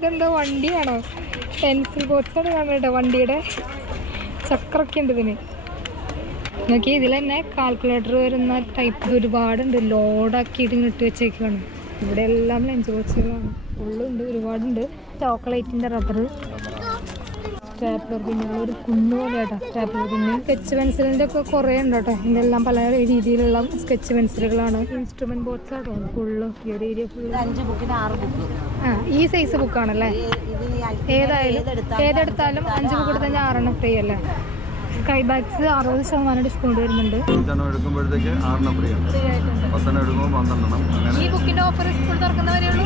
ഇതെന്താ വണ്ടിയാണോ? പെൻസിൽ ബോക്സാണ് കാണുന്നത്. വണ്ടിയുടെ ചക്രമൊക്കെ ഉണ്ട് ഇതിന്. നോക്കി ഇതിൽ തന്നെ കാൽക്കുലേറ്റർ വരുന്ന ടൈപ്പ് ഒരുപാടുണ്ട്. ലോഡാക്കിയിട്ട് ഇട്ട് വെച്ചേക്കാണ്. ഇവിടെ എല്ലാം ലഞ്ച് ബോക്സുകളാണ്. ഫുള്ളുണ്ട്, ഒരുപാടുണ്ട്. ചോക്ലേറ്റിൻ്റെ റബ്ബർ, സ്റ്റാപ്ലർ പിന്നുകൾ, ഒരു കുന്നു പോലെ കേട്ടോ സ്റ്റാപ്ലർ പിന്നെ. സ്കെച്ച് പെൻസിലിൻ്റെ ഒക്കെ കുറേ ഉണ്ട് കേട്ടോ. ഇതെല്ലാം പല രീതിയിലുള്ള സ്കെച്ച് പെൻസിലുകളാണ്. ഇൻസ്ട്രുമെന്റ് ബോക്സ് ആട്ടോ ഫുള്ള്. ഈ ഒരു ഏരിയ ഫുള്ള് 5 ബുക്കിന് 6 ബുക്ക്. ഈ സൈസ് ബുക്കാണല്ലേ? ഏതെടുത്താലും 5 ബുക്ക് എടുത്താൽ 6 ഫ്രീ അല്ലേ? സ്കൈ ബാഗ്സ് 60% ഡിസ്കൗണ്ട് വരുന്നുണ്ട്. ഈ ബുക്കിന്റെ ഓഫർ സ്കൂൾ തുറക്കുന്നവരെയുള്ളൂ.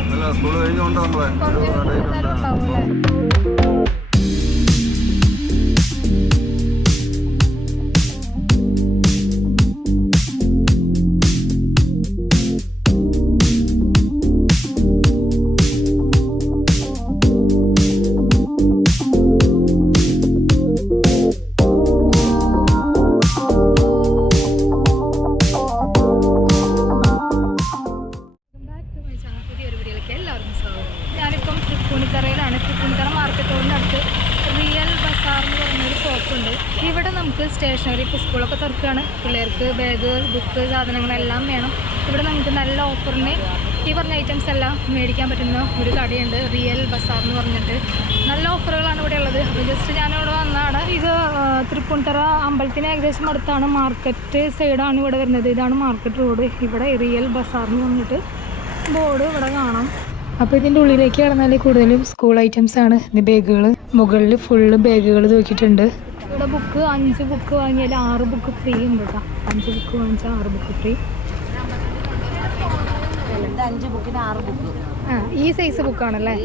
ഞാനിപ്പം തൃപ്പൂണിത്തറയിലാണ്. തൃപ്പൂണിത്തറ മാർക്കറ്റോടിനടുത്ത് റിയൽ ബസാർ എന്ന് പറയുന്നൊരു ഷോപ്പുണ്ട്. ഇവിടെ നമുക്ക് സ്റ്റേഷനറി, ഇപ്പോൾ സ്കൂളൊക്കെ തുറക്കുകയാണ്, പിള്ളേർക്ക് ബാഗ്, ബുക്ക്, സാധനങ്ങളെല്ലാം വേണം. ഇവിടെ നമുക്ക് നല്ല ഓഫറിന് ഈ പറഞ്ഞ ഐറ്റംസ് എല്ലാം മേടിക്കാൻ പറ്റുന്ന ഒരു കടയുണ്ട്, റിയൽ ബസാർ എന്ന് പറഞ്ഞിട്ട്. നല്ല ഓഫറുകളാണ് ഇവിടെ ഉള്ളത്. അപ്പോൾ ജസ്റ്റ് ഞാനിവിടെ വന്നതാണ്. ഇത് തൃപ്പൂണിത്തറ അമ്പലത്തിന് ഏകദേശം അടുത്താണ്. മാർക്കറ്റ് സൈഡാണ് ഇവിടെ വരുന്നത്. ഇതാണ് മാർക്കറ്റ് റോഡ്. ഇവിടെ റിയൽ ബസാർ എന്ന് പറഞ്ഞിട്ട് ബോർഡ് ഇവിടെ കാണാം. അപ്പോൾ ഇതിൻ്റെ ഉള്ളിലേക്ക് കടന്നാൽ കൂടുതലും സ്കൂൾ ഐറ്റംസ് ആണ്. ഇത് ബാഗുകൾ, മുകളിൽ ഫുള്ള് ബാഗുകൾ തൂക്കിയിട്ടുണ്ട്. ഇവിടെ ബുക്ക് 5 ബുക്ക് വാങ്ങിയാൽ 6 ബുക്ക് ഫ്രീ ഉണ്ട് കേട്ടോ. 5 ബുക്ക് വാങ്ങിച്ചാൽ 6 ബുക്ക് ഫ്രീ. 5 ബുക്കിന് 6 ബുക്ക്. ഈ സൈസ് ബുക്കാണല്ലേ?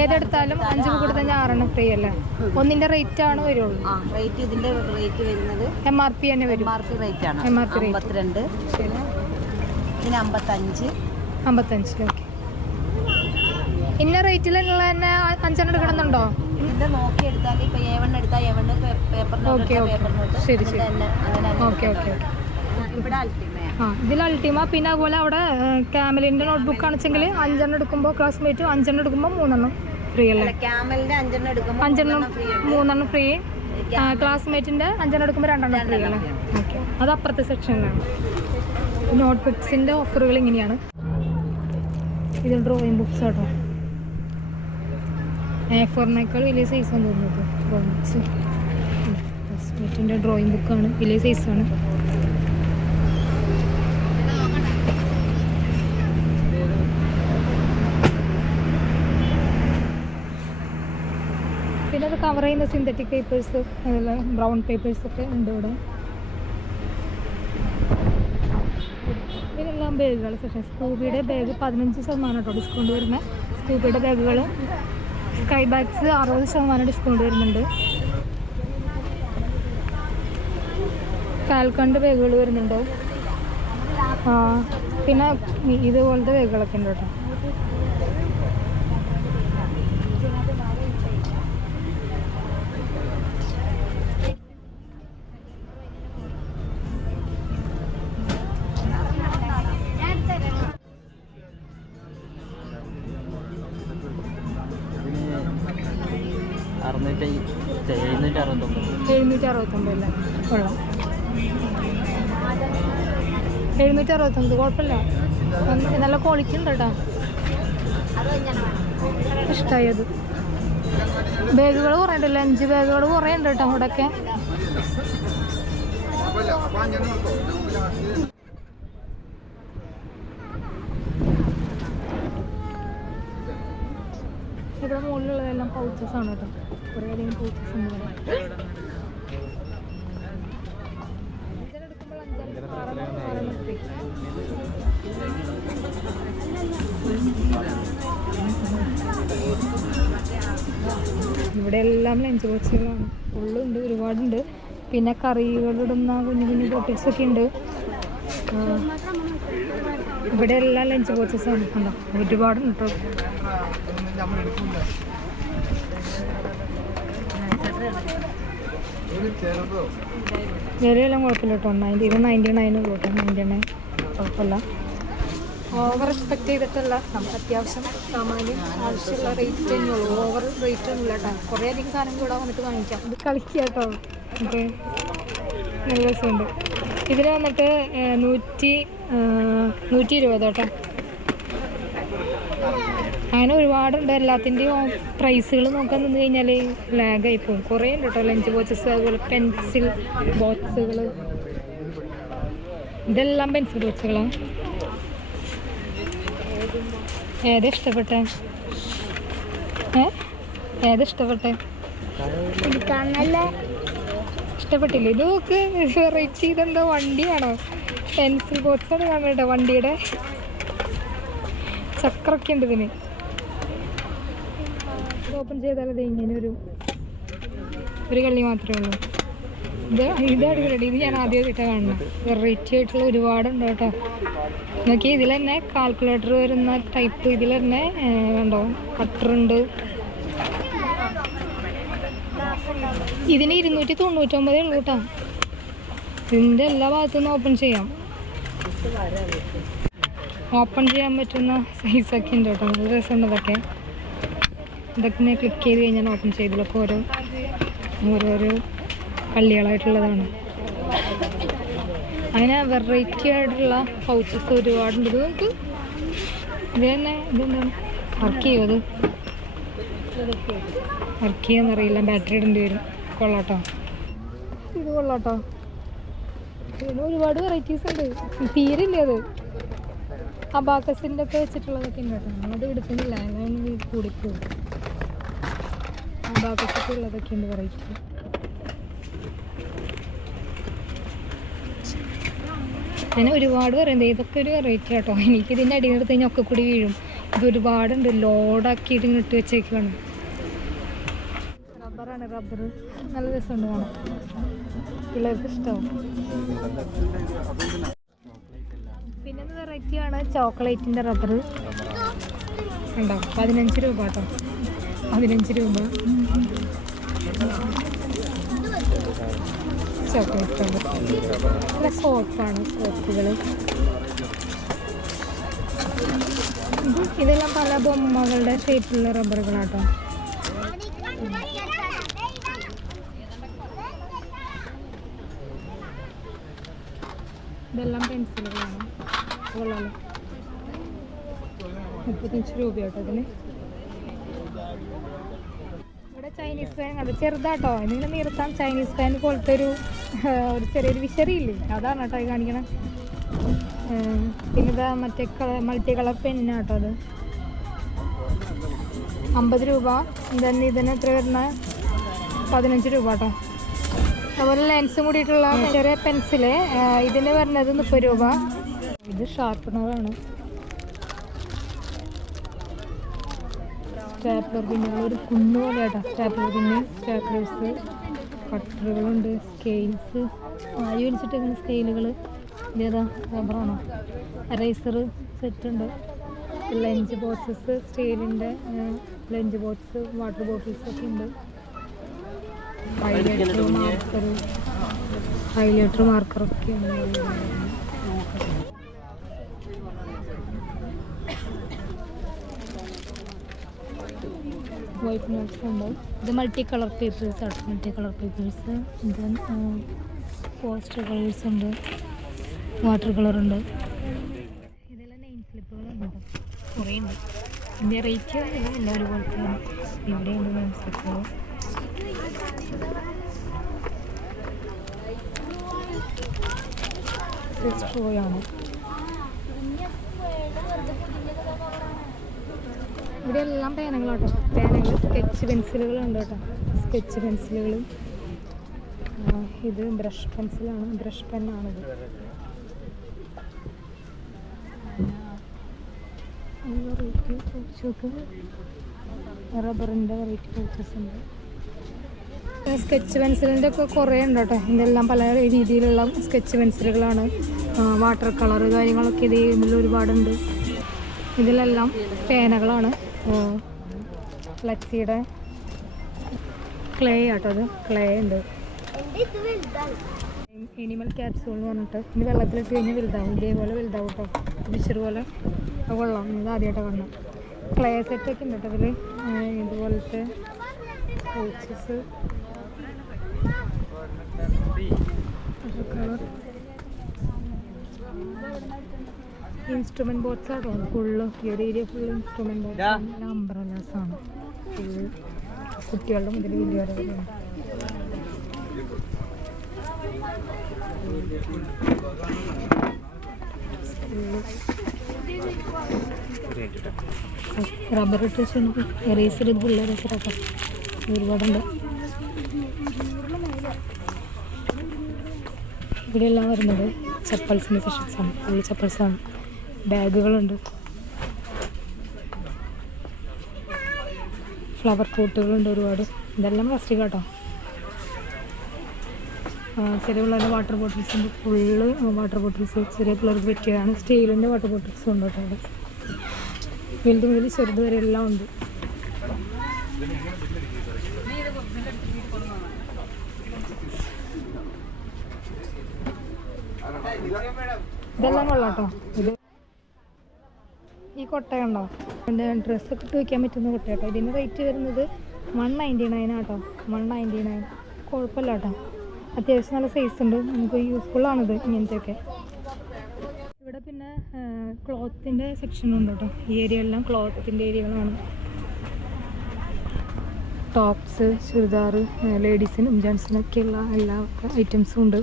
ഏതെടുത്താലും 5 ബുക്ക് എടുത്താൽ 6 ഫ്രീ അല്ലേ? ഒന്നിന്റെ റേറ്റ് ആണ് വരുള്ളൂ. ഇതിന്റെ റേറ്റ് വരുന്നത് MRP തന്നെ വരും. MRP റേറ്റ് ആണ്. 52. ഇതിന് 55. ഓക്കെ. ഇന്ന റേറ്റിലുള്ള തന്നെ 5 എടുക്കണമെന്നുണ്ടോ? ഇതിന്റെ നോക്കി എടുത്താൽ ഇപ്പൊ A1 എടുത്താൽ A1 പേപ്പറിനോട്ട്. ശരി. ഓക്കെ. ഇവിടെ ഇതിൽ അൾട്ടിമ. പിന്നെ അതുപോലെ അവിടെ ക്യാമലിന്റെ നോട്ട്ബുക്ക് ആണെച്ചെങ്കിൽ 5 എടുക്കുമ്പോൾ ക്ലാസ്മേറ്റ് 5 എടുക്കുമ്പോൾ 3 ഫ്രീ അല്ലേ? ക്യാമലിന്റെ 5 എടുക്കുമ്പോൾ 3 ഫ്രീ. ക്ലാസ്മേറ്റിന്റെ 5 എടുക്കുമ്പോൾ 2 ഫ്രീ അല്ലേ? ഓക്കെ. അത് അപ്പുറത്തെ സെക്ഷനിലാണ്. നോട്ട്ബുക്സിന്റെ ഓഫറുകൾ ഇങ്ങനെയാണ്. ഇത് ഡ്രോയിങ് ബുക്സ് കേട്ടോ. A4-നേക്കാൾ വലിയ സൈസാണ് തോന്നുന്നത് ഡ്രോയിങ് ബുക്സ്. ക്ലാസ്മേറ്റിന്റെ ഡ്രോയിങ് ബുക്കാണ്, വലിയ സൈസാണ്. പിന്നെ അത് കവർ ചെയ്യുന്ന സിന്തറ്റിക് പേപ്പേഴ്സ്, അതുപോലെ ബ്രൗൺ പേപ്പേഴ്സൊക്കെ ഉണ്ട് ഇവിടെ. ഇതിലെല്ലാം ബാഗുകൾ സെക്ഷൻ. സ്കൂബിയുടെ ബാഗ് 15% കേട്ടോ ഡിസ്കൗണ്ട് വരുന്നത്. സ്കൂബിയുടെ ബാഗുകൾ. സ്കൈ ബാഗ്സ് 60% ഡിസ്കൗണ്ട് വരുന്നുണ്ട്. ഫാൽക്കണിൻ്റെ ബാഗുകൾ വരുന്നുണ്ട്. പിന്നെ ഇതുപോലത്തെ ബാഗുകളൊക്കെ ഉണ്ട് കേട്ടോ. $769 അല്ലേ? കൊള്ളാം. 769 കുഴപ്പമില്ല. നല്ല ക്വാളിറ്റി ഉണ്ട് കേട്ടോ. ഇഷ്ടമായത്. ബാഗുകൾ കുറേ ഉണ്ട്. ലഞ്ച് ബാഗുകൾ കുറേ ഉണ്ട് കേട്ടോ അവിടെയൊക്കെ. ഇവിടെ മുകളിലുള്ളതെല്ലാം പൗച്ചസ് ആണ് കേട്ടോ. കുറേ അധികം പൗച്ചസ് ഉണ്ട്. ഇവിടെ എല്ലാം ലഞ്ച് ബോക്സുകളാണ്. ഫുള്ളുണ്ട്, ഒരുപാടുണ്ട്. പിന്നെ കറികളിടുന്ന കുഞ്ഞു ബോട്ടിൽസൊക്കെ ഉണ്ട്. ഇവിടെ എല്ലാം ലഞ്ച് ബോക്സസാണ്. കണ്ടോ, ഒരുപാടുണ്ട് കേട്ടോ. വിലയെല്ലാം കുഴപ്പമില്ല കേട്ടോ. ഇത് 99 ഉള്ളൂ കേട്ടോ. 99 കുഴപ്പമില്ല. ഓവർ എക്സ്പെക്ട് ചെയ്തിട്ടല്ല, നമുക്ക് അത്യാവശ്യം സാമാന്യം ആവശ്യമുള്ള റേറ്റ് തന്നെയുള്ളൂ. ഓവർ റേറ്റ് ഒന്നുമില്ല കേട്ടോ. കുറേ അധികം സാധനം കൂടെ വന്നിട്ട് വാങ്ങിക്കാം. ഇത് കളിക്കുക കേട്ടോ. ഓക്കെ, നല്ല രസമുണ്ട്. ഇതിൽ വന്നിട്ട് 120 കേട്ടോ. അങ്ങനെ ഒരുപാടുണ്ട്. എല്ലാത്തിൻ്റെയും പ്രൈസുകൾ നോക്കാൻ നിന്ന് കഴിഞ്ഞാൽ ലാഗായി പോകും. കുറേ ഉണ്ട് കേട്ടോ. ലഞ്ച് ബോക്സസ്, അതുപോലെ പെൻസിൽ ബോക്സുകൾ. ഇതെല്ലാം പെൻസിൽ ബോക്സുകളാണ്. ഏതാ ഇഷ്ടപ്പെട്ടെ? ഇഷ്ടപ്പെട്ടില്ല? ഇത് നോക്ക്, വെറൈറ്റി. ഇതെന്താ വണ്ടിയാണോ? പെൻസിൽ ബോക്സാണ് കാണുന്നത്. വണ്ടിയുടെ ചക്രമൊക്കെ ഉണ്ട് ഇതിന്. ഓപ്പൺ ചെയ്താൽ അത് ഇങ്ങനെ ഒരു കള്ളി മാത്രമേ ഉള്ളൂ. ഇത് അടിപൊളി. ഇത് ഞാൻ ആദ്യമായിട്ടാണ് കാണുന്നത്. വെറൈറ്റി ആയിട്ടുള്ള ഒരുപാടുണ്ട് കേട്ടോ. നോക്കി, ഇതിൽ തന്നെ കാൽക്കുലേറ്റർ വരുന്ന ടൈപ്പ്. ഇതിൽ തന്നെ കണ്ടോ, കട്ടറുണ്ട്. ഇതിന് 299 ഉള്ളൂ കേട്ടോ. ഇതിൻ്റെ എല്ലാ ഭാഗത്തുനിന്നും ഓപ്പൺ ചെയ്യാം. ഓപ്പൺ ചെയ്യാൻ പറ്റുന്ന സൈസൊക്കെ ഉണ്ട് കേട്ടോ. നല്ല രസമുണ്ട് ഇതൊക്കെ. ഇതൊക്കെ ക്ലിക്ക് ചെയ്ത് കഴിഞ്ഞാൽ ഓപ്പൺ ചെയ്തതൊക്കെ ഓരോരോ കള്ളികളായിട്ടുള്ളതാണ്. അങ്ങനെ വെറൈറ്റി ആയിട്ടുള്ള പൗച്ചസ് ഒരുപാടുണ്ട്. ഇത് നമുക്ക് ഇത് തന്നെ ഇതെന്താണ് വർക്ക് ചെയ്യുമോ? വർക്ക് ചെയ്യാന്നറിയില്ല. ബാറ്ററി ഇടേണ്ടി വരും. കൊള്ളാട്ടോ, ഇത് കൊള്ളാട്ടോ. ഇതിന് ഒരുപാട് വെറൈറ്റീസ് ഉണ്ട്. തീരില്ല അത്. അബാക്കസിൻ്റെ ഒക്കെ വെച്ചിട്ടുള്ളതൊക്കെ ഉണ്ട് കേട്ടോ. നമ്മളത് എടുക്കുന്നില്ല, അതാണ് കൂടിപ്പോകും. അബാക്കസൊക്കെ ഉള്ളതൊക്കെ ഉണ്ട് വെറൈറ്റി. അങ്ങനെ ഒരുപാട് പറയുന്നത്. ഇതൊക്കെ ഒരു വെറൈറ്റി കേട്ടോ. എനിക്കിതിൻ്റെ അടിയിൽ എടുത്ത് കഴിഞ്ഞാൽ ഒക്കെ കൂടി വീഴും. ഇത് ഒരുപാടുണ്ട്. ലോഡാക്കിയിട്ട് ഇട്ട് വെച്ചേക്കാണ്. റബ്ബറാണ്. റബ്ബർ നല്ല രസമുണ്ട് കാണാൻ. പിള്ളേർക്ക് ഇഷ്ടമാവും. പിന്നെ വെറൈറ്റിയാണ് ചോക്ലേറ്റിൻ്റെ റബ്ബർ. ഉണ്ടോ? 15 രൂപ കേട്ടോ. 15 രൂപ ചോക്ലേറ്റ് റബ്ബർ. നല്ല സോപ്പാണ്. സോപ്പുകൾ ഇതെല്ലാം പല ബൊമ്മകളുടെ ഷേപ്പിലുള്ള റബ്ബറുകളാട്ടോ. ഇതെല്ലാം പെൻസിലുകളാണ്. കൊള്ളാലോ. 35 രൂപ കേട്ടോ ഇതിന്. ഇവിടെ ചൈനീസ് ഫാൻ അത് ചെറുതാട്ടോ. ഇതിങ്ങനെ നിർത്താൻ ചൈനീസ് ഫാൻ പോലത്തെ ഒരു ചെറിയൊരു വിശറിയില്ലേ, അതാണ് കേട്ടോ ഈ കാണിക്കണം. പിന്നെ ഇതാ മറ്റേ മൾട്ടി കളർ പെന്നാട്ടോ. അത് 50 രൂപ. തന്നെ ഇതിന് എത്ര വരുന്ന 15 രൂപ കേട്ടോ. അതുപോലെ ലെൻസും കൂടിയിട്ടുള്ള ചെറിയ പെൻസില് ഇതിന് വരുന്നത് 30 രൂപ. ഇത് ഷാർപ്പണറാണ്. സ്റ്റാപ്ലർ പിന്നുകൾ ഒരു കുന്നു പോലെ കേട്ടോ. സ്റ്റാപ്ലർ പിന്നെ സ്റ്റാപ്ലേഴ്സ്, കട്ടറുകളുണ്ട്, സ്കെയിൽസ്, ആയി വലിച്ചിട്ടിരിക്കുന്ന സ്കെയിലുകൾ. ഇതേതാ റബ്ബറാണോ? എറൈസർ സെറ്റുണ്ട്. ലഞ്ച് ബോക്സസ്, സ്റ്റീലിൻ്റെ ലഞ്ച് ബോക്സ്, വാട്ടർ ബോട്ടിൽസൊക്കെ ഉണ്ട്. ഹൈലൈറ്റർ മാർക്കറൊക്കെ ഉണ്ട്. വൈറ്റ് നോട്ട്സ് ഉണ്ട്. ഇത് മൾട്ടി കളർ പേപ്പേഴ്സ് ആണ്. Multi colour papers. ഇത് പോസ്റ്റർ കളേഴ്സ് ഉണ്ട്, വാട്ടർ കളറുണ്ട്. ഇതെല്ലാം നെയിം സ്ലിപ്പുകളുണ്ട്. കുറേ ഉണ്ട്. ഇതിൻ്റെ റേറ്റ് ഒന്നുമില്ല, എല്ലാം ഒരുപോലത്തെയാണ്. ഇവിടെയുണ്ട് നെയിം സ്ലിപ്പുകൾ. സ്ട്രോയാണ്. ഇവിടെ എല്ലാം പേനകളാട്ടോ. പേനകൾ, സ്കെച്ച് പെൻസിലുകളുണ്ട് കേട്ടോ. സ്കെച്ച് പെൻസിലുകൾ. ഇത് ബ്രഷ് പെൻസിലാണ്. ബ്രഷ് പെന്നാണിത്. വെറൈറ്റി പൗച്ചൊക്കെ റബ്ബറിൻ്റെ വെറൈറ്റി പൗച്ചസ് ഉണ്ട്. സ്കെച്ച് പെൻസിലിൻ്റെ ഒക്കെ കുറേ ഉണ്ട് കേട്ടോ. ഇതെല്ലാം പല രീതിയിലുള്ള സ്കെച്ച് പെൻസിലുകളാണ്. വാട്ടർ കളർ കാര്യങ്ങളൊക്കെ ഇതിൽ ഒരുപാടുണ്ട്. ഇതിലെല്ലാം പേനകളാണ്. ഫ്ലെക്സിയുടെ ക്ലേ ആട്ടോ. അത് ക്ലേ ഉണ്ട്. എനിമൽ ക്യാപ്സൂൾ എന്ന് പറഞ്ഞിട്ട് ഇനി വെള്ളത്തിലിട്ട് കഴിഞ്ഞാൽ വലുതാവും. ഇതേപോലെ വലുതാവും കേട്ടോ. പിക്ചർ പോലെ അത് കൊള്ളാം. ഇത് ആദ്യമായിട്ടാണ് കാണുന്നത്. ക്ലേ സെറ്റൊക്കെ ഉണ്ട് കേട്ടോ അതിൽ. ഇതുപോലത്തെ കോച്ചസ് ഇൻസ്ട്രുമെൻറ്റ് ബോക്സ് ആണോ ഫുള്ള്. ഈ ഒരു ഏരിയ ഫുള്ള് ഇൻസ്ട്രുമെൻറ്റ് ബോക്സ് ആണ്. അംബ്രല്ലാസ് ആണ് ഫുള്ള്. കുട്ടികളുടെ മുതൽ വലിയവരുടെ റബ്ബർ ഇട്ട് വെച്ച് എറേസർ. ഇത് ഫുള്ള് എറേസറാക്കാം. ഒരുപാടുണ്ട്. ഇവിടെയെല്ലാം വരുന്നത് ചപ്പൽസിൻ്റെ സെക്ഷൻസാണ്. ഫുള്ള് ചപ്പൽസാണ്. ബാഗുകളുണ്ട്. ഫ്ലവർ പോട്ടുകളുണ്ട് ഒരുപാട്. ഇതെല്ലാം പ്ലാസ്റ്റിക് കേട്ടോ. ചെറിയ പിള്ളേരുടെ വാട്ടർ ബോട്ടിൽസ് ഉണ്ട്. ഫുള്ള് വാട്ടർ ബോട്ടിൽസ് ചെറിയ പിള്ളേർക്ക് പറ്റിയതാണ്. സ്റ്റീലിൻ്റെ വാട്ടർ ബോട്ടിൽസും ഉണ്ട് കേട്ടോ അവിടെ. വലുത് മുതൽ ചെറുത് വരെ എല്ലാം ഉണ്ട്. ഇതെല്ലാം കൊള്ളാം കേട്ടോ. ഇത് ഈ കൊട്ട കണ്ടോ, എൻ്റെ ഡ്രസ്സൊക്കെ ഇട്ട് വയ്ക്കാൻ പറ്റുന്ന കൊട്ട കേട്ടോ. ഇതിന് റേറ്റ് വരുന്നത് 199 ആട്ടോ. 199. കുഴപ്പമില്ല കേട്ടോ. അത്യാവശ്യം നല്ല സൈസ് ഉണ്ട്. നമുക്ക് യൂസ്ഫുള്ളാണിത് ഇങ്ങനത്തെയൊക്കെ. ഇവിടെ പിന്നെ ക്ലോത്തിൻ്റെ സെക്ഷനുണ്ട് കേട്ടോ. ഈ ഏരിയ എല്ലാം ക്ലോത്തിൻ്റെ ഏരിയകളാണ്. ടോപ്സ്, ചുരിദാർ, ലേഡീസിനും ജെൻസിനൊക്കെയുള്ള എല്ലാ ഐറ്റംസും ഉണ്ട്.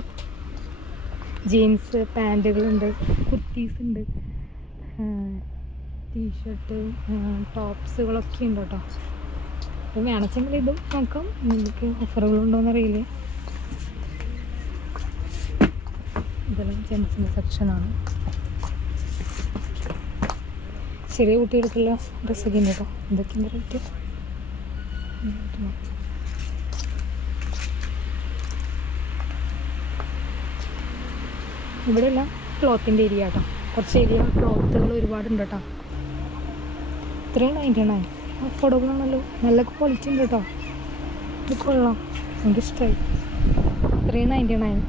ജീൻസ്, പാൻറ്റുകളുണ്ട്, കുർത്തീസ് ഉണ്ട്, ടീഷർട്ട്, ടോപ്സുകളൊക്കെ ഉണ്ട് കേട്ടോ. അപ്പോൾ വേണമെങ്കിൽ ഇതും നോക്കാം. നിങ്ങൾക്ക് ഓഫറുകളുണ്ടോയെന്ന് അറിയില്ല. ഇതെല്ലാം ജെൻസിൻ്റെ സെക്ഷനാണ്. ചെറിയ കുട്ടികൾക്കുള്ള ഡ്രസ്സൊക്കെ ഉണ്ട് കേട്ടോ. ഇതൊക്കെയുണ്ട് റേറ്റ്. ഇവിടെയെല്ലാം ക്ലോത്തിൻ്റെ ഏരിയ കേട്ടോ. കുറച്ച് ഏരിയ ക്ലോത്തുകൾ ഒരുപാടുണ്ട് കേട്ടോ. 399. അഫോർഡബിൾ ആണല്ലോ. നല്ല ക്വാളിറ്റി ഉണ്ട് കേട്ടോ. ഇത് കൊള്ളാം. എനിക്കിഷ്ടമായി. 399.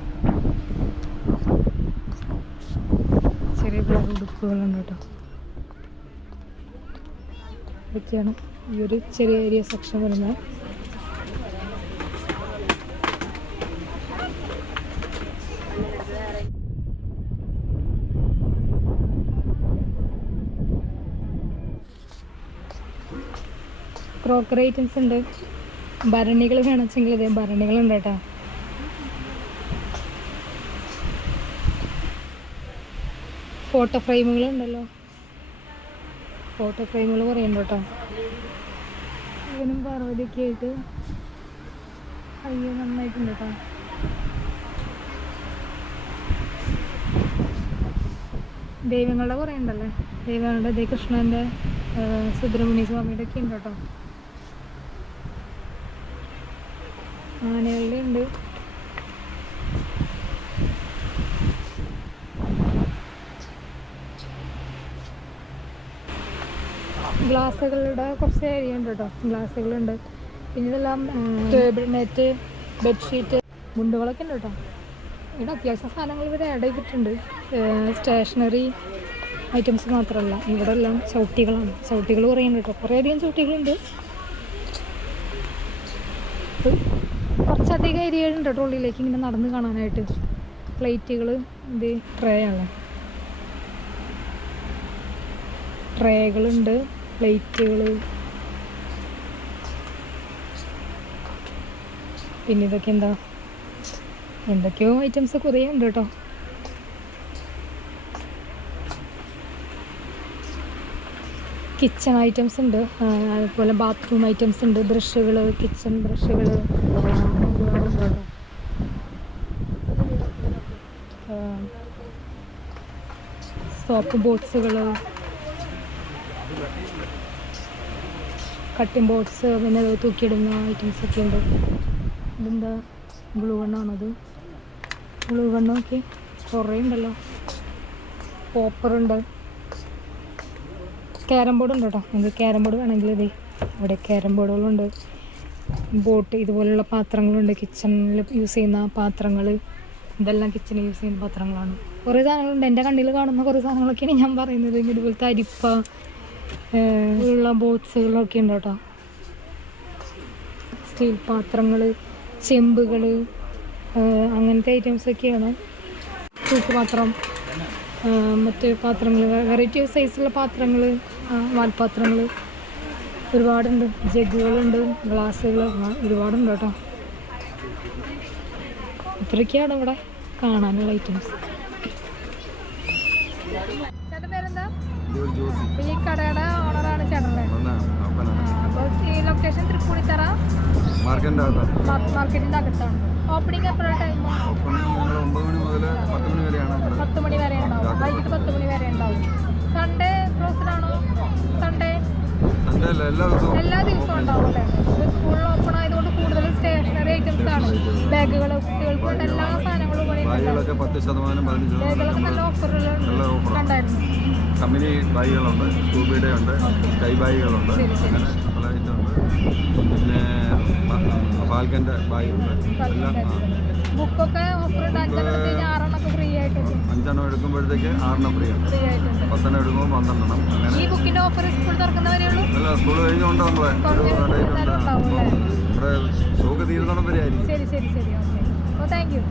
ചെറിയ പിള്ളേർ ഉടുപ്പുകളുണ്ട് കേട്ടോ. ഇതൊക്കെയാണ് ഈ ഒരു ചെറിയ ഏരിയ സെക്ഷൻ വരുന്നത്. ക്രോക്കറി ഐറ്റംസ് ഉണ്ട്. ഭരണികൾ വേണമെങ്കിൽ ഇതേ ഭരണികളുണ്ട് കേട്ടോ. ഫോട്ടോ ഫ്രെയിമുകളുണ്ടല്ലോ. ഫോട്ടോ ഫ്രെയിമുകൾ പറയുന്നുണ്ട് കേട്ടോ. ഇവനും പാർവതിയൊക്കെ ആയിട്ട് അയ്യോ നന്നായിട്ടുണ്ട് കേട്ടോ. ദൈവങ്ങളുടെ കുറേ ഉണ്ടല്ലേ. ദൈവങ്ങളുടെ കൃഷ്ണൻ്റെ, സുബ്രഹ്മണ്യ സ്വാമിയുടെ ഒക്കെ ഉണ്ട് കേട്ടോ. ആനകളുടെ ഉണ്ട്. ഗ്ലാസ്സുകളുടെ കുറച്ച് ഏരിയ ഉണ്ട് കേട്ടോ. ഗ്ലാസ്സുകളുണ്ട്. പിന്നെ ഇതെല്ലാം ടേബിൾ നെറ്റ്, ബെഡ്ഷീറ്റ്, മുണ്ടുകളൊക്കെ ഉണ്ട് കേട്ടോ. ഇവിടെ അത്യാവശ്യം സാധനങ്ങൾ ഇവർ ആഡ് ചെയ്തിട്ടുണ്ട്. സ്റ്റേഷനറി ഐറ്റംസ് മാത്രമല്ല, ഇവിടെ എല്ലാം ചവിട്ടികളാണ്. ചവിട്ടികൾ കുറേ ഉണ്ട് കേട്ടോ. കുറേയധികം ചവിട്ടികളുണ്ട്. കുറച്ചധികം ഏരിയ ഉണ്ട് കേട്ടോ ഉള്ളിലേക്ക് ഇങ്ങനെ നടന്ന് കാണാനായിട്ട്. പ്ലേറ്റുകൾ, ഇത് ട്രേ ആണ്. ട്രേകളുണ്ട്, പ്ലേറ്റുകൾ, പിന്നെ ഇതൊക്കെ എന്തൊക്കെയോ ഐറ്റംസ് കുറേ ഉണ്ട് കേട്ടോ. കിച്ചൺ ഐറ്റംസ് ഉണ്ട്. അതുപോലെ ബാത്റൂം ഐറ്റംസ് ഉണ്ട്. ബ്രഷുകൾ, കിച്ചൺ ബ്രഷുകൾ, സോപ്പ് ബോക്സുകൾ, കട്ടിംഗ് ബോക്സ്, പിന്നെ തൂക്കിയിടുന്ന ഐറ്റംസ് ഒക്കെ ഉണ്ട്. ഇതെന്താ ഗ്ലൂ ഗണ്ണാണത്. ഗ്ലൂ ഗണ്ണൊക്കെ കുറേ ഉണ്ടല്ലോ. പോപ്പറുണ്ട്. ക്യാരം ബോർഡ് ഉണ്ട് കേട്ടോ. നിങ്ങൾക്ക് ക്യാരം ബോർഡ് വേണമെങ്കിൽ ഇതേ ഇവിടെ ക്യാരം ബോർഡുകളുണ്ട്. ബോട്ട്, ഇതുപോലുള്ള പാത്രങ്ങളുണ്ട്. കിച്ചണിൽ യൂസ് ചെയ്യുന്ന പാത്രങ്ങൾ, ഇതെല്ലാം കിച്ചണിൽ യൂസ് ചെയ്യുന്ന പാത്രങ്ങളാണ്. കുറേ സാധനങ്ങളുണ്ട്. എൻ്റെ കണ്ണിൽ കാണുന്ന കുറേ സാധനങ്ങളൊക്കെയാണ് ഞാൻ പറയുന്നത്. ഇതുപോലത്തെ അരിപ്പ ഉള്ള ബോക്സുകളൊക്കെ ഉണ്ട് കേട്ടോ. സ്റ്റീൽ പാത്രങ്ങൾ, ചെമ്പുകൾ, അങ്ങനത്തെ ഐറ്റംസൊക്കെയാണ്. തൂക്കുപാത്രം, മറ്റ് പാത്രങ്ങൾ, വെറൈറ്റി സൈസുള്ള പാത്രങ്ങൾ, വാൽപാത്രങ്ങൾ ഒരുപാടുണ്ട്. ജഗ്ഗുകളുണ്ട്, ഗ്ലാസ്സുകൾ ഒരുപാടുണ്ട് കേട്ടോ. ഇത്രയൊക്കെയാണ് ഇവിടെ കാണാനുള്ള ഐറ്റംസ്. ചേട്ടൻ പേരെന്താ? ഈ കടയുടെ ഓണറാണ് ചേട്ടൻ്റെ. അപ്പോൾ ഈ ലൊക്കേഷൻ തൃപ്പൂണിത്തറ മാർക്കറ്റിൻ്റെ അകത്താണ്. ഓപ്പണിംഗ് എപ്പോഴാണ് ടൈം? 10 മണി വരെ ഉണ്ടാവും. വൈകിട്ട് 10 മണി വരെ ഉണ്ടാവും. സൺഡേ ക്ലോസ്ഡാണോ? സൺഡേ എല്ലാ ദിവസവും ഉണ്ടാവും അല്ലേ? സ്കൂളിൽ ഓപ്പൺ ആയതുകൊണ്ട് കൂടുതൽ സ്റ്റേഷനറി ഐറ്റംസ് ആണ്. ബാഗുകൾ, കുട്ടികൾക്ക് എല്ലാ സാധനങ്ങളും ബാഗുകളൊക്കെ 10%, 15% ബാഗുകളൊക്കെ നല്ല ഓഫറുകൾ കണ്ടായിരുന്നു. കമ്പനി ബാഗുകളുണ്ട്, സ്കൂബിയുടെ ഉണ്ട്, സ്കൈ ബാഗുകളുണ്ട്, അങ്ങനെ പല ഐറ്റം ഉണ്ട്. പിന്നെ ഫാൽക്കൻ്റെ ബാഗുണ്ട്. എല്ലാം ബുക്കൊക്കെ ഓഫർ ഉണ്ട്. 6 ഫ്രീ ആയിട്ട്. 5 എടുക്കുമ്പോഴത്തേക്ക് 6 ഫ്രീ ആണ്. 10 എടുക്കുമ്പോൾ 12. അങ്ങനെ ഈ ബുക്കിന്റെ ഓഫർ സ്കൂൾ തുറക്കുന്നവരേ ഉള്ളൂ. അല്ല, സ്കൂൾ കഴിഞ്ഞുകൊണ്ട് നമ്മളെ ഇവിടെ സ്റ്റോക്ക് തീരുന്നോളം വരെ ആയിരിക്കും. ശരി. ഓ താങ്ക് യു.